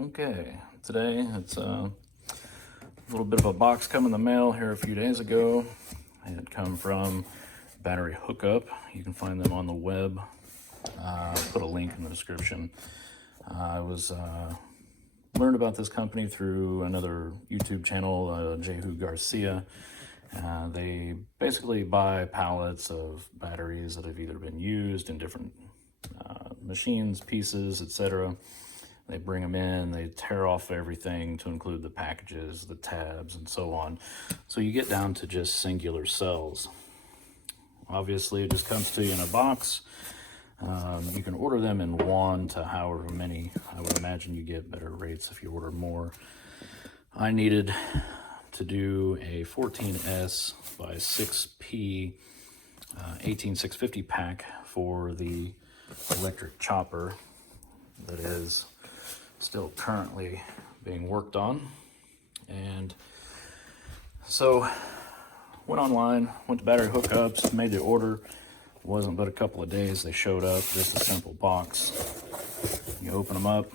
Okay, today it's a little bit of a box come in the mail here a few days ago. It had come from Battery Hookup. You can find them on the web. I'll put a link in the description. I learned about this company through another YouTube channel, Jehu Garcia. They basically buy pallets of batteries that have either been used in different machines, pieces, etc. They bring them in, they tear off everything to include the packages, the tabs, and so on. So you get down to just singular cells. Obviously, it just comes to you in a box. You can order them in 1 to however many. I would imagine you get better rates if you order more. I needed to do a 14S by 6P 18650 pack for the electric chopper that is still currently being worked on. And so went online, went to Battery Hookups, made the order. It wasn't but a couple of days they showed up. Just a simple box. You open them up,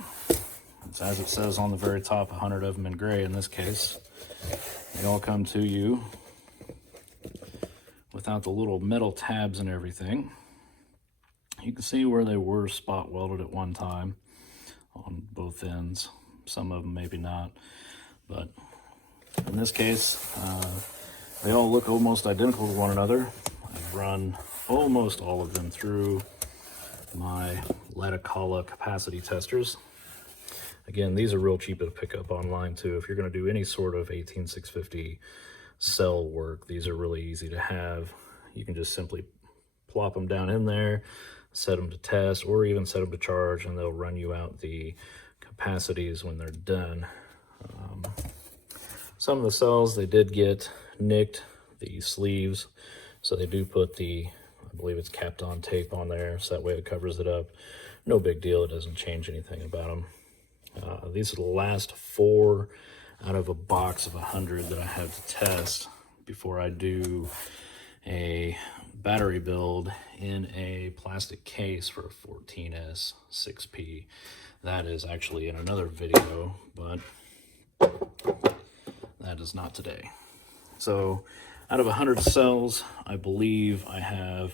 it's as it says on the very top, 100 of them in gray in this case. They all come to you without the little metal tabs and everything. You can see where they were spot welded at one time on both ends. Some of them maybe not, but in this case, they all look almost identical to one another. I've run almost all of them through my Latticala capacity testers. Again, these are real cheap to pick up online too. If you're going to do any sort of 18650 cell work, these are really easy to have. You can just simply plop them down in there, set them to test, or even set them to charge, and they'll run you out the capacities when they're done. Some of the cells, they did get nicked, the sleeves, so they do put the, I believe it's capped on tape on there, so that way it covers it up. No big deal, it doesn't change anything about them. These are the last 4 out of a box of 100 that I have to test before I do a battery build in a plastic case for a 14S 6P. That is actually in another video, but that is not today. So out of 100 cells, I believe I have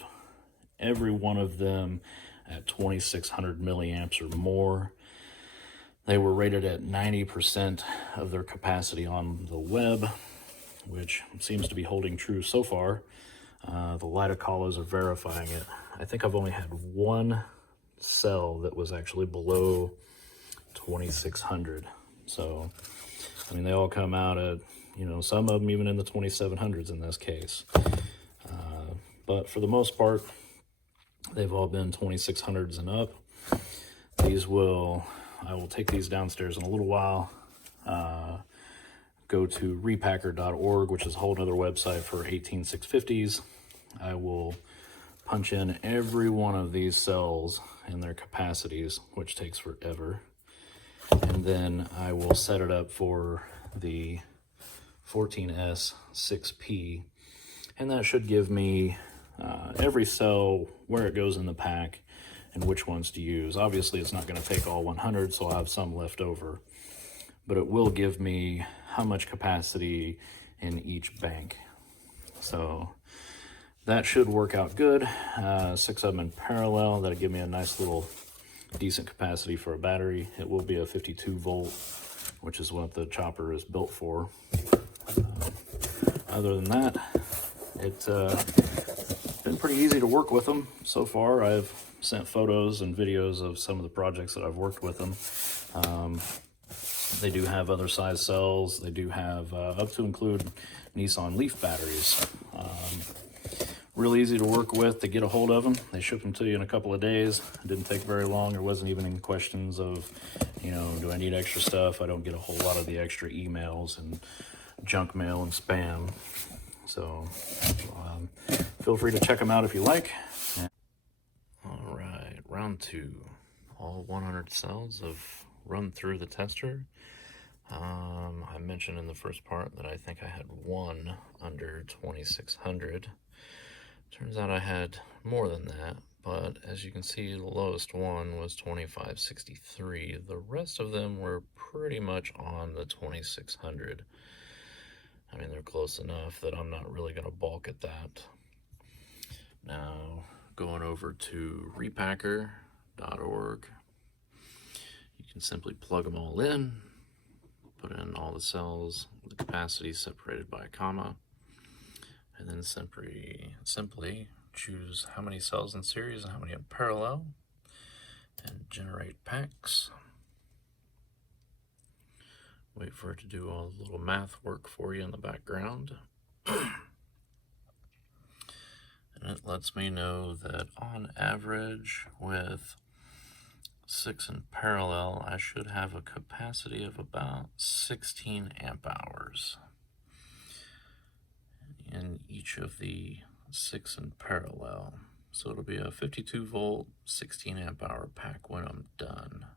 every one of them at 2600 milliamps or more. They were rated at 90% of their capacity on the web, which seems to be holding true so far. The Latticalas are verifying it. I think I've only had one cell that was actually below 2600. So, I mean, they all come out at, you know, some of them even in the 2700s in this case. But for the most part, they've all been 2600s and up. I will take these downstairs in a little while. Go to repacker.org, which is a whole other website for 18650s. I will punch in every one of these cells and their capacities, which takes forever. And then I will set it up for the 14S 6P. And that should give me every cell, where it goes in the pack, and which ones to use. Obviously, it's not going to take all 100, so I'll have some left over. But it will give me how much capacity in each bank. So that should work out good. 6 of them in parallel. That'll give me a nice little decent capacity for a battery. It will be a 52 volt, which is what the chopper is built for. Other than that, it's been pretty easy to work with them so far. I've sent photos and videos of some of the projects that I've worked with them. They do have other size cells. They do have up to include Nissan Leaf batteries. Real easy to work with, to get a hold of them. They ship them to you in a couple of days. It didn't take very long. There wasn't even any questions of, you know, do I need extra stuff? I don't get a whole lot of the extra emails and junk mail and spam. So feel free to check them out if you like. All right, round 2. All 100 cells have run through the tester. I mentioned in the first part that I think I had one under 2600. Turns out I had more than that, but as you can see, the lowest one was 2563. The rest of them were pretty much on the 2600. I mean, they're close enough that I'm not really going to balk at that. Now, going over to repacker.org, you can simply plug them all in, put in all the cells, the capacity separated by a comma, and then simply choose how many cells in series and how many in parallel, and generate packs. Wait for it to do all the little math work for you in the background. And it lets me know that on average with 6 in parallel, I should have a capacity of about 16 amp hours in each of the 6 in parallel. So it'll be a 52 volt, 16 amp hour pack when I'm done.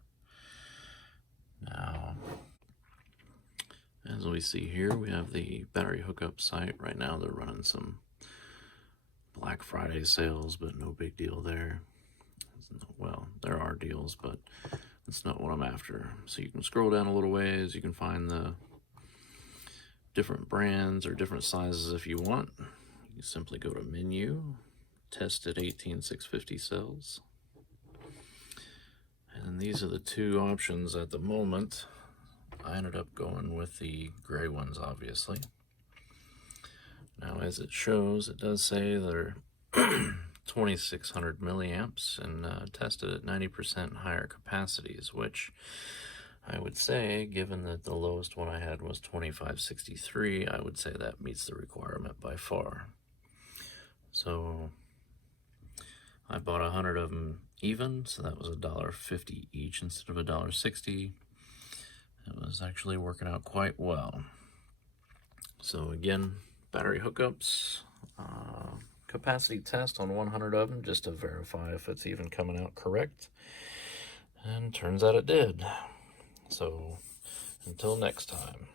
Now, as we see here, we have the battery hookup site. Right now they're running some Black Friday sales, but no big deal there. Well, there are deals, but that's not what I'm after. So you can scroll down a little ways, you can find the different brands or different sizes if you want. You simply go to menu, test at 18650 cells. And these are the two options at the moment. I ended up going with the gray ones, obviously. Now, as it shows, it does say they're 2600 milliamps and tested at 90% higher capacities, which I would say, given that the lowest one I had was 2563, I would say that meets the requirement by far. So I bought 100 of them even, so that was $1.50 each instead of $1.60. It was actually working out quite well. So again, battery hookups, capacity test on 100 of them just to verify if it's even coming out correct. And turns out it did. So until next time.